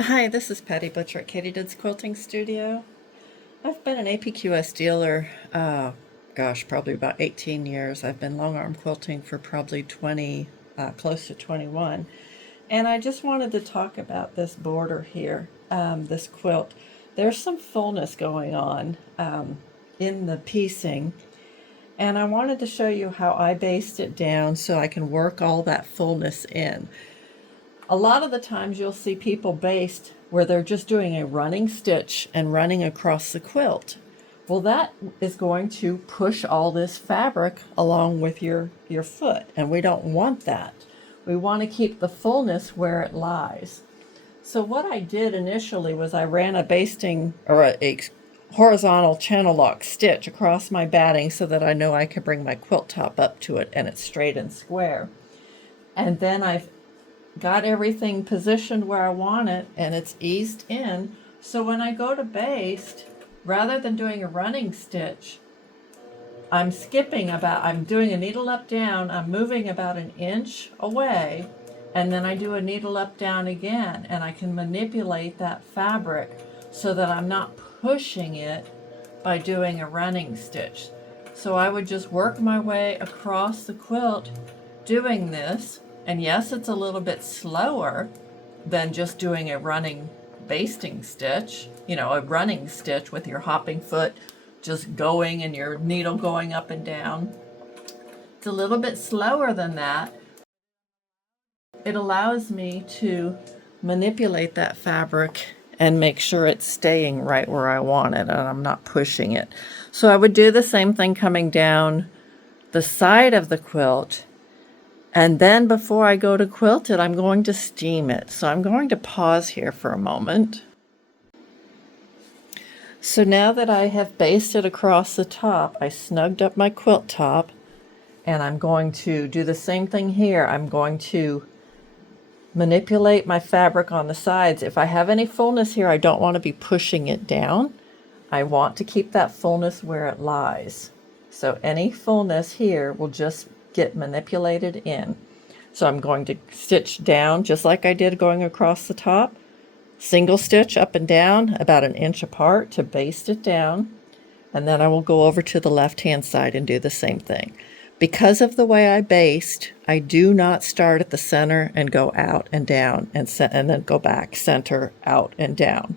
Hi, this is Patty Butcher at Katie Did's Quilting Studio. I've been an APQS dealer, probably about 18 years. I've been long arm quilting for probably 20, close to 21. And I just wanted to talk about this border here, this quilt. There's some fullness going on in the piecing. And I wanted to show you how I based it down so I can work all that fullness in. A lot of the times you'll see people baste where they're just doing a running stitch and running across the quilt. Well, that is going to push all this fabric along with your foot, and we don't want that. We want to keep the fullness where it lies. So what I did initially was I ran a basting or a horizontal channel lock stitch across my batting so that I know I could bring my quilt top up to it and it's straight and square. And then I've got everything positioned where I want it and it's eased in. So when I go to baste, rather than doing a running stitch, I'm doing a needle up down, I'm moving about an inch away, and then I do a needle up down again, and I can manipulate that fabric so that I'm not pushing it by doing a running stitch. So I would just work my way across the quilt doing this. And yes, it's a little bit slower than just doing a running basting stitch, a running stitch with your hopping foot just going and your needle going up and down. It's a little bit slower than that. It allows me to manipulate that fabric and make sure it's staying right where I want it and I'm not pushing it. So I would do the same thing coming down the side of the quilt. And then before I go to quilt it, I'm going to steam it. So I'm going to pause here for a moment. So now that I have basted across the top, I snugged up my quilt top, and I'm going to do the same thing here. I'm going to manipulate my fabric on the sides. If I have any fullness here, I don't want to be pushing it down. I want to keep that fullness where it lies. So any fullness here will just get manipulated in. So I'm going to stitch down just like I did going across the top, single stitch up and down about an inch apart to baste it down, and then I will go over to the left hand side and do the same thing. Because of the way I baste, I do not start at the center and go out and down and then go back, center, out and down.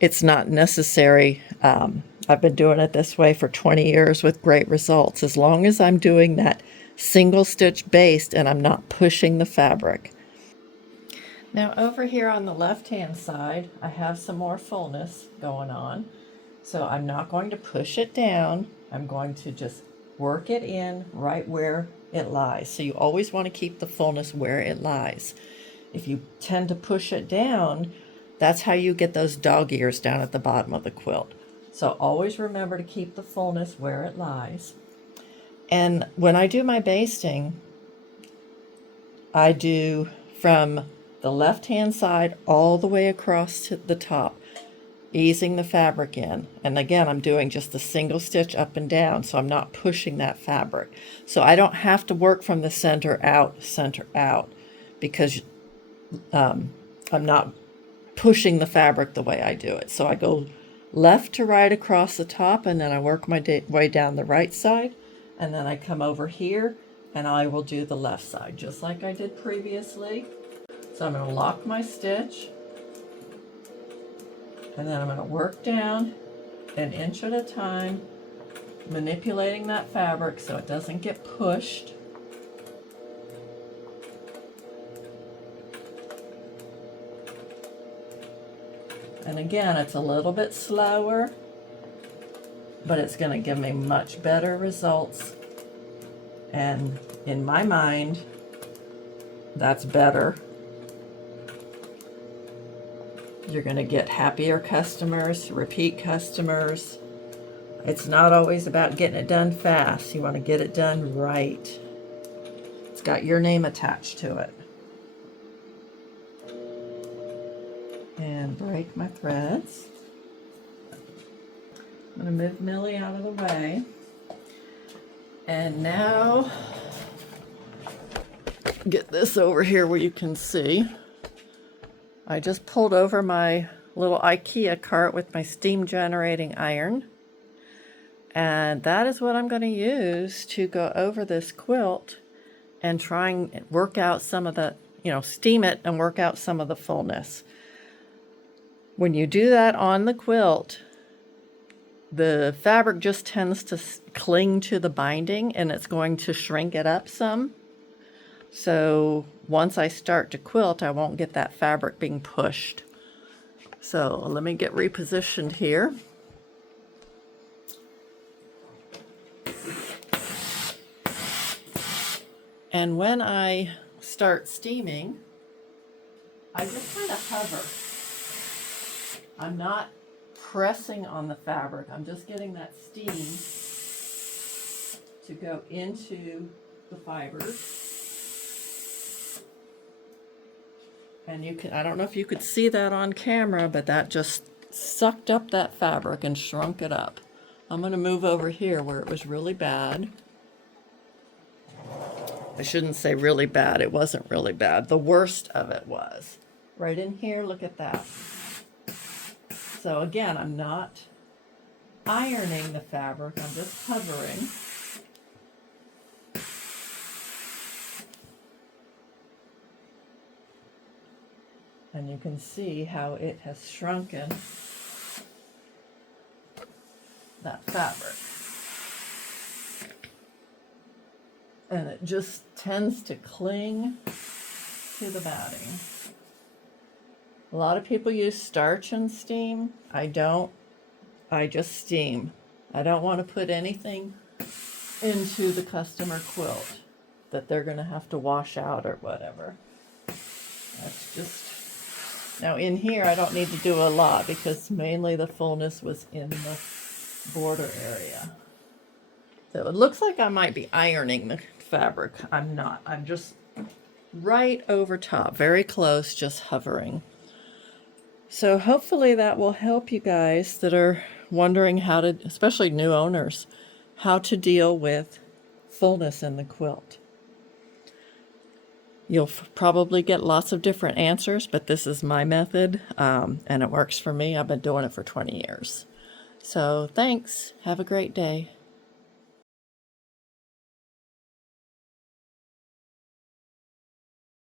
It's not necessary. I've been doing it this way for 20 years with great results, as long as I'm doing that single stitch baste and I'm not pushing the fabric. Now over here on the left hand side, I have some more fullness going on. So I'm not going to push it down. I'm going to just work it in right where it lies. So you always want to keep the fullness where it lies. If you tend to push it down, that's how you get those dog ears down at the bottom of the quilt. So always remember to keep the fullness where it lies. And when I do my basting, I do from the left-hand side all the way across to the top, easing the fabric in. And again, I'm doing just a single stitch up and down, so I'm not pushing that fabric. So I don't have to work from the center out, because I'm not pushing the fabric the way I do it. So I go left to right across the top, and then I work my way down the right side, and then I come over here and I will do the left side just like I did previously. So I'm going to lock my stitch, and then I'm going to work down an inch at a time, manipulating that fabric so it doesn't get pushed. And again, it's a little bit slower, but it's going to give me much better results. And in my mind, that's better. You're going to get happier customers, repeat customers. It's not always about getting it done fast. You want to get it done right. It's got your name attached to it. And break my threads. I'm going to move Millie out of the way. And now get this over here where you can see. I just pulled over my little IKEA cart with my steam generating iron. And that is what I'm going to use to go over this quilt and try and work out some of the, steam it and work out some of the fullness. When you do that on the quilt, the fabric just tends to cling to the binding and it's going to shrink it up some. So once I start to quilt, I won't get that fabric being pushed. So let me get repositioned here. And when I start steaming, I just kind of hover. I'm not pressing on the fabric. I'm just getting that steam to go into the fibers. And you can, I don't know if you could see that on camera, but that just sucked up that fabric and shrunk it up. I'm going to move over here where it was really bad. I shouldn't say really bad. It wasn't really bad. The worst of it was. Right in here, look at that. So again, I'm not ironing the fabric. I'm just hovering. And you can see how it has shrunken that fabric. And it just tends to cling to the batting. A lot of people use starch and steam. I don't. I just steam. I don't want to put anything into the customer quilt that they're going to have to wash out or whatever. That's just... Now in here I don't need to do a lot because mainly the fullness was in the border area. So it looks like I might be ironing the fabric. I'm not. I'm just right over top, very close, just hovering. So hopefully that will help you guys that are wondering how to, especially new owners, how to deal with fullness in the quilt. You'll probably get lots of different answers, but this is my method, and it works for me. I've been doing it for 20 years. So thanks. Have a great day.